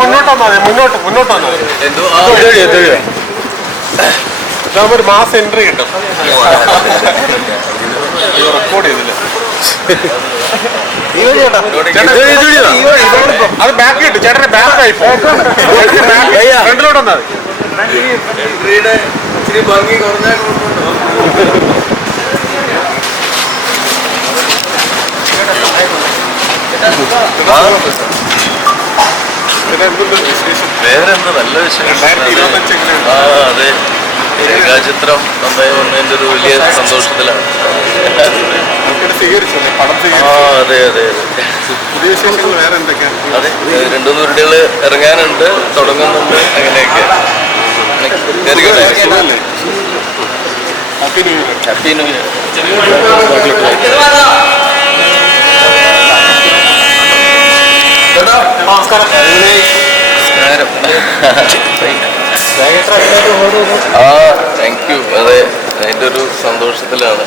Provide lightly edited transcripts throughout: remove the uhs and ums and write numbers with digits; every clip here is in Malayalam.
മുന്നോട്ട് വന്നാൽ ഒരു മാസം എൻട്രി കിട്ടും. റെക്കോർഡ് ചെയ്തില്ല. അത് ബാക്ക് കിട്ടും. ചേട്ടനെ ബാക്ക് ആയി ഫ്രണ്ടിലോട്ട് വന്നാൽ ഇച്ചിരി ഭംഗി കുറഞ്ഞാൽ വേറെന്താ നല്ല വിഷയം. അതെ, രേഖാചിത്രം നന്നായി വന്നതിൻ്റെ ഒരു വലിയ സന്തോഷത്തിലാണ്. അതെ അതെ അതെ, 2-3 വീടുകൾ ഇറങ്ങാനുണ്ട്, തുടങ്ങുന്നുണ്ട്, അങ്ങനെയൊക്കെ. Happy new year. നമസ്കാരം. Thank you. അതെ, അതിൻ്റെ ഒരു സന്തോഷത്തിലാണ്.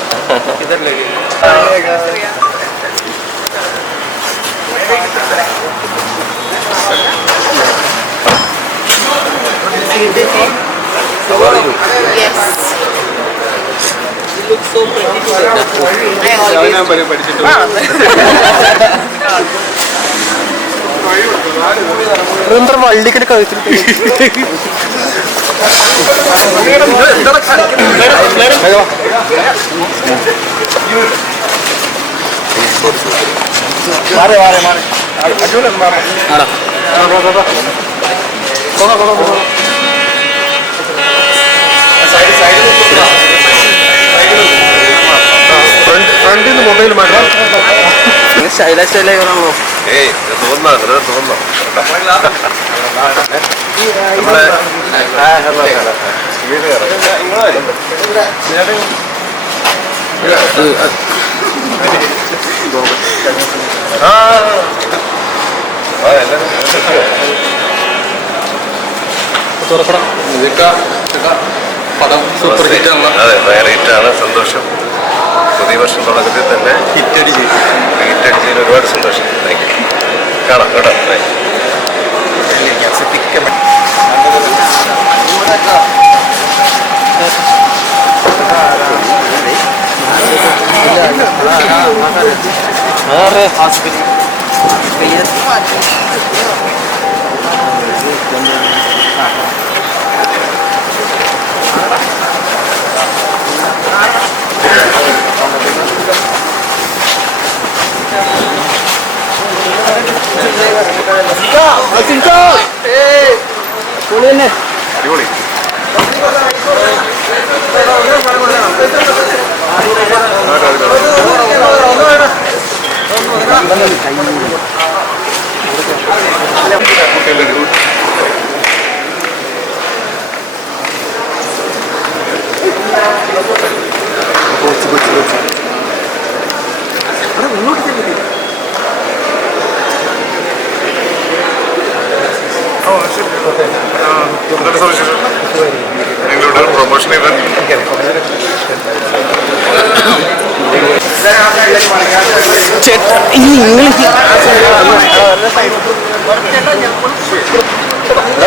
വള്ളിക്കല് കഴിച്ചിട്ട് ഫ്രണ്ടിൽ നിന്ന് മൊബൈൽ മാറ്റാം. സ്റ്റൈലാണല്ലോ. ഏയ് തോന്നാ നമ്മളെ പടം സൂപ്പർ ഹിറ്റാണ്. അതെ, ഭയങ്കര ഹിറ്റാണ്. സന്തോഷം. പുതിയ വർഷം തുടക്കത്തിൽ തന്നെ ഹിറ്റടിച്ചതിന് ഒരുപാട് സന്തോഷം. Thank you. കാണാം കേട്ടോ. അടിപൊളി. നിങ്ങളുടെ പ്രൊമോഷൻ ഇവന്റ്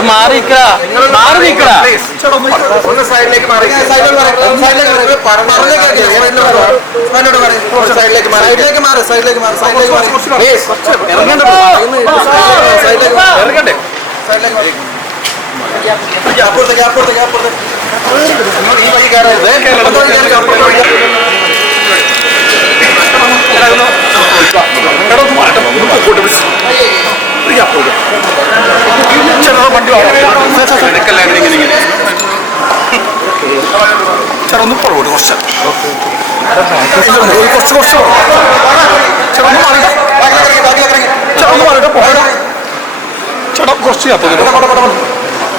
മാറി ഒന്ന് സൈഡിലേക്ക് മാറി. ഇറങ്ങണ്ടേ? ഈ വഴി കയറരുത്. ചേട്ടൊന്നും പുറകോട്ട് കുറച്ച് ചേട്ടാ കുറച്ച്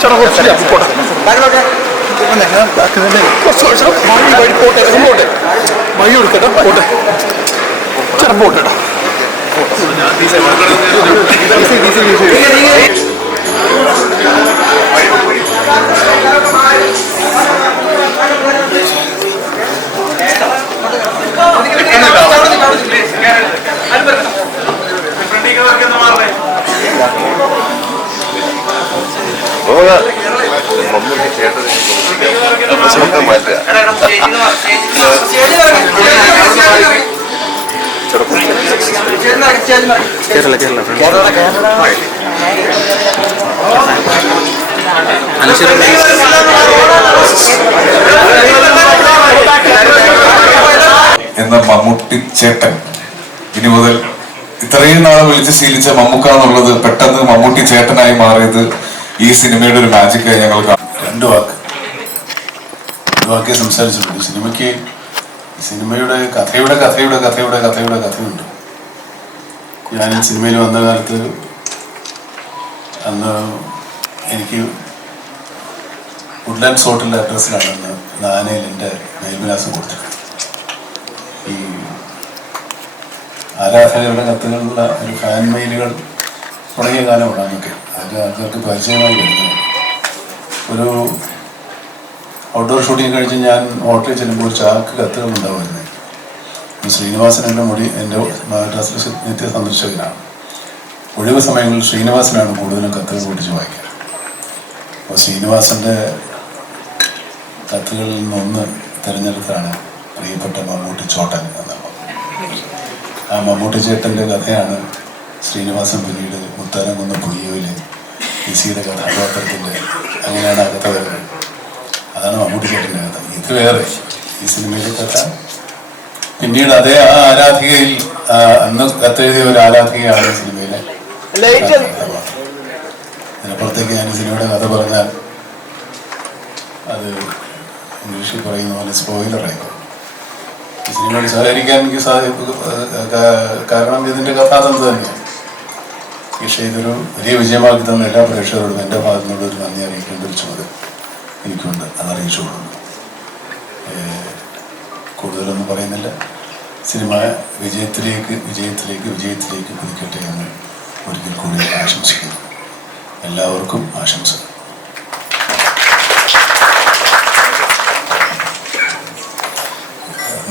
ചേട്ടാ കുറച്ച് പോട്ടെ. പോട്ടെ വഴി കൊടുക്കട്ടെ. പോട്ടെ ചേട്ടാ പോട്ടെടാ. എന്ന മമ്മൂട്ടി ചേട്ടൻ ഇനി മുതൽ ഇത്രയും നാളെ വിളിച്ച് ശീലിച്ച മമ്മൂക്ക എന്നുള്ളത് പെട്ടെന്ന് മമ്മൂട്ടി ചേട്ടനായി മാറിയത് ഈ സിനിമയുടെ ഒരു മാജിക്കായി ഞങ്ങൾ രണ്ട് വാക്കേ സംസാരിച്ചിട്ടുണ്ട്. സിനിമയുടെ കഥയുണ്ട്. ഞാൻ ഈ സിനിമയിൽ വന്ന കാലത്ത് അന്ന് എനിക്ക് വുഡ്ലാൻഡ്സ് ഹോട്ടലിൻ്റെ അഡ്രസ്സിലാണ് അന്ന് നാനയിൽ എൻ്റെ മേൽവിലാസം കൊടുത്തിട്ടുണ്ട്. ഈ ആരാധകരുടെ കത്തുകളുള്ള ഒരു ഫാൻ മെയിലുകൾ തുടങ്ങിയ കാലമാണ് അന്നൊക്കെ. അത് ആൾക്കാർക്ക് പരിചയമായി വരുന്നത്. ഒരു ഔട്ട്ഡോർ ഷൂട്ടിങ് കഴിച്ച് ഞാൻ ഹോട്ടലിൽ ചെല്ലുമ്പോൾ ഒരു ചാക്ക് കത്തുകൾ ഉണ്ടാവുമായിരുന്നു. ശ്രീനിവാസൻ എൻ്റെ മദ്രാസിലെ നിത്യ സന്ദർശകനാണ്. ഒഴിവ് സമയങ്ങളിൽ ശ്രീനിവാസനാണ് കൂടുതലും കത്തുകൾ ഓടിച്ച് വായിക്കുക. അപ്പോൾ ശ്രീനിവാസൻ്റെ കത്തുകളിൽ നിന്നൊന്ന് തിരഞ്ഞെടുത്താണ് പ്രിയപ്പെട്ട മമ്മൂട്ടി ചോട്ടൻ എന്നുള്ളത്. ആ മമ്മൂട്ടി ചേട്ടൻ്റെ കഥയാണ് ശ്രീനിവാസൻ പിന്നീട് മുത്താരംകുന്ന് പുയ്യോയിലെ ലിസിയുടെ കഥാപാത്രത്തിൻ്റെ അങ്ങനെയാണ് ആ കഥ വരുന്നത്. അതാണ് മമ്മൂട്ടി ചേട്ടൻ്റെ കഥ. ഇത് വേറെ ഈ സിനിമയിലെ കഥ. പിന്നീട് അതേ ആ ആരാധികയിൽ അന്ന് കത്തെഴുതിയ ഒരു ആരാധികയാണ് സിനിമയിലെ കഥാപാത്രം. ഇതിനപ്പുറത്തേക്ക് ഞാൻ സിനിമയുടെ കഥ പറഞ്ഞാൽ അത് ഇംഗ്ലീഷിൽ പറയുന്ന പോലെ സ്പോയിലറായി. ഈ സിനിമയോട് സഹകരിക്കാൻ എനിക്ക് കാരണം ഇതിൻ്റെ കഥാതന്ത്ര തന്നെയാണ്. പക്ഷേ ഇതൊരു വലിയ വിജയമാക്കി തന്ന എല്ലാ പ്രേക്ഷകരോടും എൻ്റെ ഭാഗത്തു നിന്നുള്ള ഒരു നന്ദി അറിയിക്കേണ്ട ഒരു ചുമതല എനിക്കുണ്ട്. അതറിയിച്ചുകൊള്ളുന്നു. കൂടുതലൊന്നും പറയുന്നില്ല. സിനിമ വിജയത്തിലേക്ക് കുതിക്കട്ടെ എന്ന് ഒരിക്കൽ കൂടി ആശംസിക്കുന്നു. എല്ലാവർക്കും ആശംസ.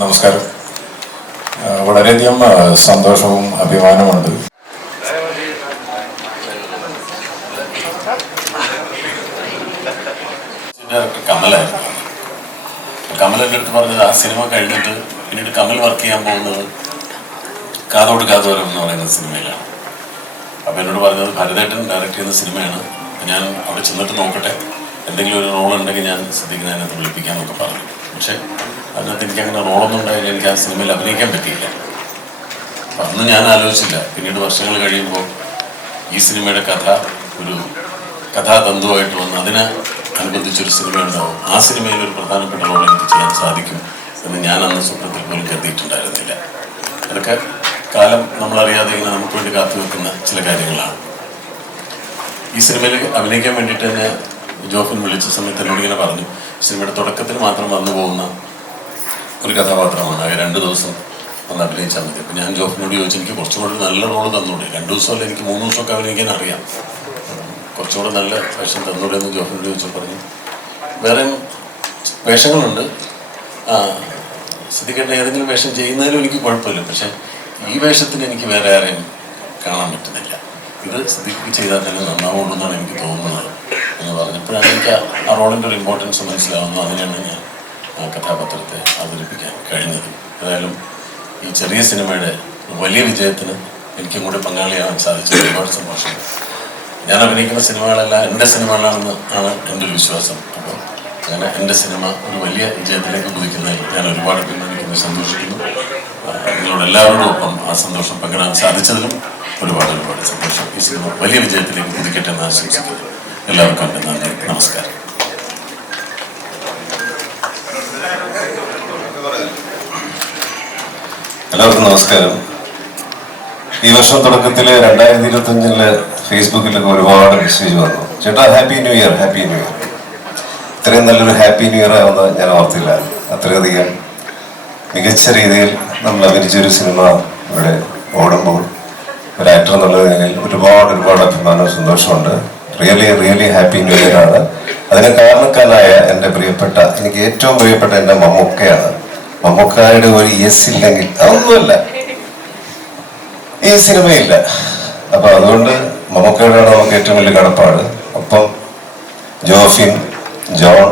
നമസ്കാരം. വളരെയധികം സന്തോഷവും അഭിമാനമുണ്ട്. കമലായിരുന്നു. കമൽ എൻ്റെ അടുത്ത് പറഞ്ഞത് ആ സിനിമ കഴിഞ്ഞിട്ട് പിന്നീട് കമൽ വർക്ക് ചെയ്യാൻ പോകുന്നത് കാതോട് കാതോരം എന്ന് പറയുന്ന സിനിമയിലാണ്. അപ്പോൾ എന്നോട് പറഞ്ഞത് ഭരതേട്ടൻ ഡയറക്റ്റ് ചെയ്യുന്ന സിനിമയാണ്, ഞാൻ അവിടെ ചെന്നിട്ട് നോക്കട്ടെ, എന്തെങ്കിലും ഒരു റോൾ ഉണ്ടെങ്കിൽ ഞാൻ സിദ്ദീഖിനെ അതിനകത്ത് വിളിപ്പിക്കാമെന്നൊക്കെ പറഞ്ഞു. പക്ഷേ അതിനകത്ത് എനിക്ക് അങ്ങനെ റോളൊന്നും ഉണ്ടായില്ല. എനിക്ക് ആ സിനിമയിൽ അഭിനയിക്കാൻ പറ്റിയില്ല. അപ്പം അന്ന് ഞാൻ ആലോചിച്ചില്ല. പിന്നീട് വർഷങ്ങൾ കഴിയുമ്പോൾ ഈ സിനിമയുടെ കഥ ഒരു കഥാതന്തുവായിട്ട് വന്ന് അതിനെ അനുബന്ധിച്ചൊരു സിനിമ ഉണ്ടാവും. ആ സിനിമയിൽ ഒരു പ്രധാനപ്പെട്ട റോൾ എനിക്ക് ചെയ്യാൻ സാധിക്കും എന്ന് ഞാൻ അന്ന് സ്വപ്നത്തിൽ പോലും കരുതിയിട്ടുണ്ടായിരുന്നില്ല. അതൊക്കെ കാലം നമ്മളറിയാതെ ഇങ്ങനെ നമുക്ക് വേണ്ടി കാത്തുവെക്കുന്ന ചില കാര്യങ്ങളാണ്. ഈ സിനിമയിൽ അഭിനയിക്കാൻ വേണ്ടിയിട്ട് തന്നെ ജോഫിൻ വിളിച്ച സമയത്ത് എന്നോട് ഇങ്ങനെ പറഞ്ഞു, സിനിമയുടെ തുടക്കത്തിൽ മാത്രം വന്നു പോകുന്ന ഒരു കഥാപാത്രമാണ്, അത് 2 ദിവസം ഒന്ന് അഭിനയിച്ചാൽ മതി. അപ്പം ഞാൻ ജോഫിനോട് ചോദിച്ചു, എനിക്ക് കുറച്ചുകൂടി നല്ല റോള് തന്നൂടെ, 2 ദിവസമല്ല എനിക്ക് 3 ദിവസമൊക്കെ അഭിനയിക്കാൻ അറിയാം, കുറച്ചുകൂടെ നല്ല വേഷം തന്നൂടെ എന്ന് ജോഫിനോട് ചോദിച്ചു. പറഞ്ഞു വേറെ വേഷങ്ങളുണ്ട്, സിദ്ദീഖേട്ടൻ ഏതെങ്കിലും വേഷം ചെയ്യുന്നതിലും എനിക്ക് കുഴപ്പമില്ല, പക്ഷെ ഈ വേഷത്തിന് എനിക്ക് വേറെ ആരെയും കാണാൻ പറ്റുന്നില്ല, ഇത് സിദ്ദീഖ് ചെയ്താൽ തന്നെ നന്നാവുള്ളൂ എന്നാണ് എനിക്ക് തോന്നുന്നത് എന്ന് പറഞ്ഞപ്പോഴാണ് എനിക്ക് ആ റോളിൻ്റെ ഒരു ഇമ്പോർട്ടൻസ് മനസ്സിലാവുന്നു. അതിനാണ് ഞാൻ ആ കഥാപാത്രത്തെ അവതരിപ്പിക്കാൻ കഴിഞ്ഞത്. ഏതായാലും ഈ ചെറിയ സിനിമയുടെ വലിയ വിജയത്തിന് എനിക്കും കൂടെ പങ്കാളിയാവാൻ സാധിച്ചത് ഒരുപാട് സന്തോഷം. ഞാൻ അഭിനയിക്കുന്ന സിനിമകളെല്ലാം എൻ്റെ സിനിമകളാണെന്ന് ആണ് എൻ്റെ ഒരു വിശ്വാസം. അപ്പോൾ അങ്ങനെ എൻ്റെ സിനിമ ഒരു വലിയ വിജയത്തിലേക്ക് കുതിക്കുന്നതിൽ ഞാൻ ഒരുപാട് അഭിമാനിക്കുന്നു, സന്തോഷിക്കുന്നു. നിങ്ങളോട് എല്ലാവരോടും ഒപ്പം ആ സന്തോഷം പങ്കിടാൻ സാധിച്ചതിലും ഒരുപാട് സന്തോഷം. ഈ സിനിമ വലിയ വിജയത്തിലേക്ക് കുതിക്കട്ടെ എന്ന് ആശംസിക്കുന്നു. എല്ലാവർക്കും എൻ്റെ നന്ദി, നമസ്കാരം. എല്ലാവർക്കും നമസ്കാരം. ഈ വർഷം തുടക്കത്തിൽ 2025 ഫേസ്ബുക്കിലൊക്കെ ഒരുപാട് മെസ്സേജ് വന്നു, ചേട്ടാ happy new year, happy new year. ഇത്രയും നല്ലൊരു ഹാപ്പി ന്യൂ ഇയർ ആവുന്ന ഞാൻ ഓർത്തില്ല. അത്രയധികം മികച്ച രീതിയിൽ നമ്മൾ അഭിനയിച്ചൊരു സിനിമ ഇവിടെ ഓടുമ്പോൾ ഒരു ആക്ടർ എന്നുള്ള നിലയിൽ ഒരുപാട് അഭിമാനവും സന്തോഷമുണ്ട്. റിയലി ഹാപ്പി ന്യൂ ഇയർ ആണ്. അതിന് കാരണക്കാരനായ എൻ്റെ പ്രിയപ്പെട്ട, എനിക്ക് ഏറ്റവും പ്രിയപ്പെട്ട എൻ്റെ മമ്മൂക്കയാണ്. മമ്മൂക്കായുടെ ഒരു യെസ് ഇല്ലെങ്കിൽ അതൊന്നുമല്ല ഈ സിനിമയില്ല. അപ്പൊ അതുകൊണ്ട് മമ്മൂക്കയോടാണ് നമുക്ക് ഏറ്റവും വലിയ കടപ്പാട്. ഒപ്പം ജോഫിൻ, ജോൺ,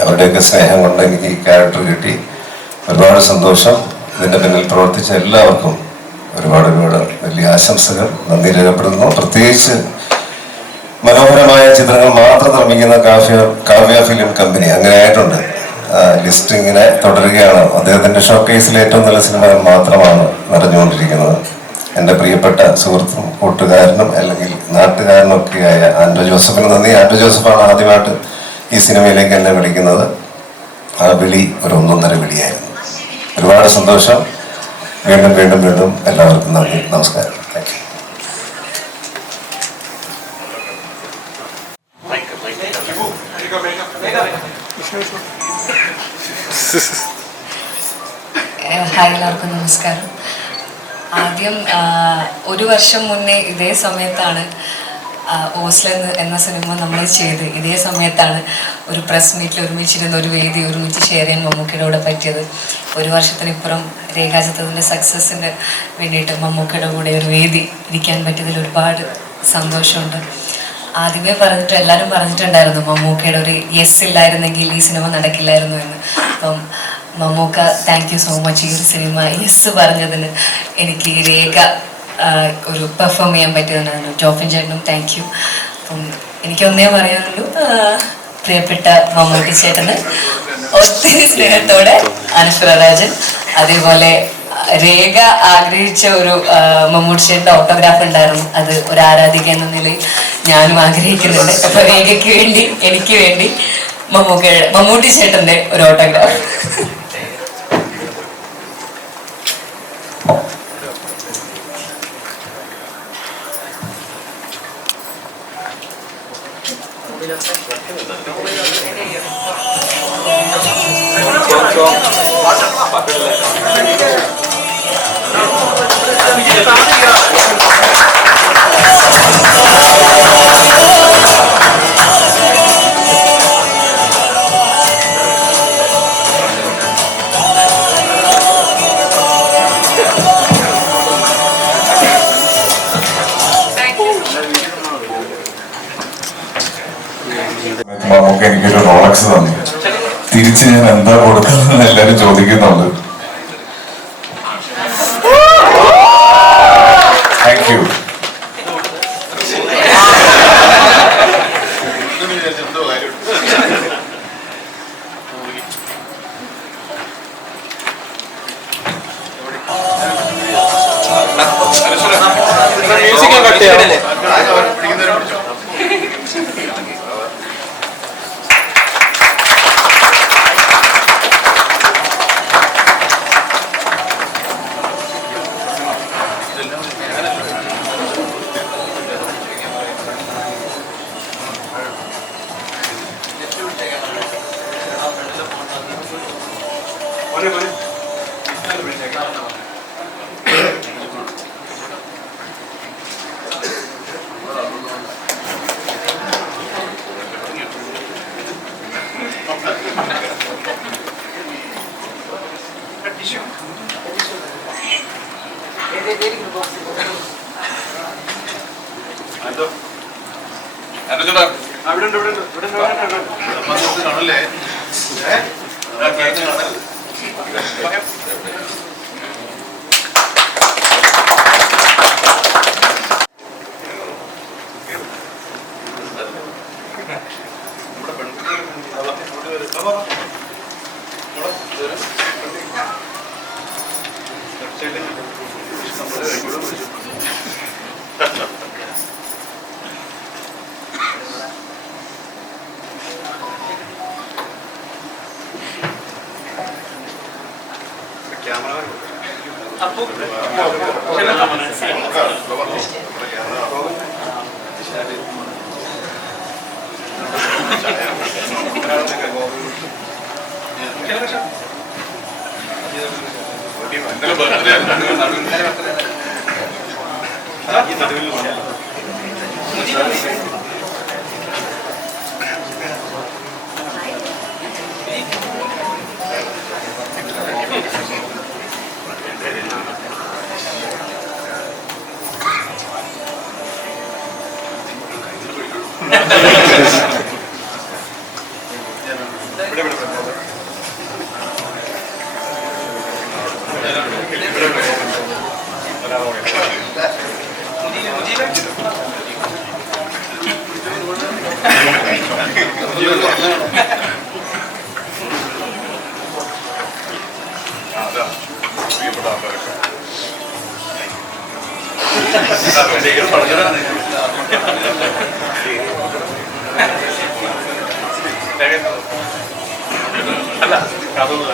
അവരുടെയൊക്കെ സ്നേഹം കൊണ്ട് എനിക്ക് ഈ ക്യാരക്ടർ കിട്ടി. ഒരുപാട് സന്തോഷം. ഇതിൻ്റെ പിന്നിൽ പ്രവർത്തിച്ച എല്ലാവർക്കും ഒരുപാട് വലിയ ആശംസകൾ, നന്ദി രേഖപ്പെടുന്നു. പ്രത്യേകിച്ച് മനോഹരമായ ചിത്രങ്ങൾ മാത്രം നിർമ്മിക്കുന്ന കാവ്യ ഫിലിം കമ്പനി അങ്ങനെ ആയിട്ടുണ്ട്. ലിസ്റ്റ് ഇങ്ങനെ തുടരുകയാണ്. അദ്ദേഹത്തിന്റെ ഷോക്കേസിൽ ഏറ്റവും നല്ല സിനിമകൾ മാത്രമാണ് നിറഞ്ഞുകൊണ്ടിരിക്കുന്നത്. എൻ്റെ പ്രിയപ്പെട്ട സുഹൃത്തും കൂട്ടുകാരനും അല്ലെങ്കിൽ നാട്ടുകാരനും ഒക്കെയായ ആൻഡ്രോ ജോസഫിന് നന്ദി. ആൻഡ്രോ ജോസഫാണ് ആദ്യമായിട്ട് ഈ സിനിമയിലേക്ക് എന്നെ വിളിക്കുന്നത്. ആ വിളി ഒരു ഒന്നൊന്നര വിളിയായിരുന്നു. ഒരുപാട് സന്തോഷം. വീണ്ടും വീണ്ടും വീണ്ടും എല്ലാവർക്കും നന്ദി, നമസ്കാരം. താങ്ക് ഹായ്, എല്ലാവർക്കും നമസ്കാരം. ആദ്യം ഒരു വർഷം മുന്നേ ഇതേ സമയത്താണ് ഓസ്ലർ എന്ന സിനിമ നമ്മൾ ചെയ്ത്. ഇതേ സമയത്താണ് ഒരു പ്രസ് മീറ്റിൽ ഒരുമിച്ചിരുന്ന ഒരു വേദി ഒരുമിച്ച് ഷെയർ ചെയ്യാൻ മമ്മൂക്കയുടെ കൂടെ പറ്റിയത്. ഒരു വർഷത്തിനിപ്പുറം രേഖാചിത്രത്തിൻ്റെ സക്സസ്സിന് വേണ്ടിയിട്ട് മമ്മൂക്കയുടെ കൂടെ ഒരു വേദി ഇരിക്കാൻ പറ്റിയതിൽ ഒരുപാട് സന്തോഷമുണ്ട്. ആദ്യമേ എല്ലാവരും പറഞ്ഞിട്ടുണ്ടായിരുന്നു മമ്മൂക്കയുടെ ഒരു യെസ് ഇല്ലായിരുന്നെങ്കിൽ ഈ സിനിമ നടക്കില്ലായിരുന്നു എന്ന്. അപ്പം Mammukka, thank you so much. ഈ ഒരു സിനിമ യെസ് പറഞ്ഞതിന് എനിക്ക് ഈ രേഖ ഒരു പെർഫോം ചെയ്യാൻ പറ്റിയതാണ്. ടോഫിൻ ചേട്ടനും താങ്ക് യു. അപ്പം എനിക്കൊന്നേ പറയാനുള്ളൂ, പ്രിയപ്പെട്ട മമ്മൂട്ടി ചേട്ടന് ഒത്തിരി സ്നേഹത്തോടെ അനശ്വര രാജൻ. അതേപോലെ രേഖ ആഗ്രഹിച്ച ഒരു മമ്മൂട്ടി ചേട്ടൻ്റെ ഓട്ടോഗ്രാഫ് ഉണ്ടായിരുന്നു. അത് ഒരു ആരാധിക എന്ന നിലയിൽ ഞാനും ആഗ്രഹിക്കുന്നുണ്ട്. അപ്പൊ രേഖയ്ക്ക് വേണ്ടി, എനിക്ക് വേണ്ടി മമ്മൂട്ടി ചേട്ടൻ്റെ ഒരു ഓട്ടോഗ്രാഫ്. നമുക്ക് എനിക്കൊരു റോളക്സ് തന്നു. തിരിച്ച് ഞാൻ എന്താ കൊടുക്കുന്നതെന്ന് എല്ലാരും ചോദിക്കുന്നുണ്ട്. Thank you. മ്യൂസിക് കട്ട് ചെയ്യാം. അല്ല അതൊന്നും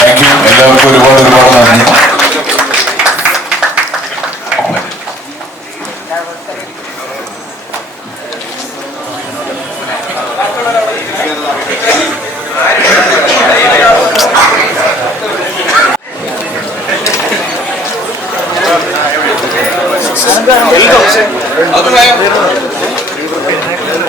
താങ്ക് യു. എല്ലാവർക്കും ഒരുപാട് നന്ദി. അത്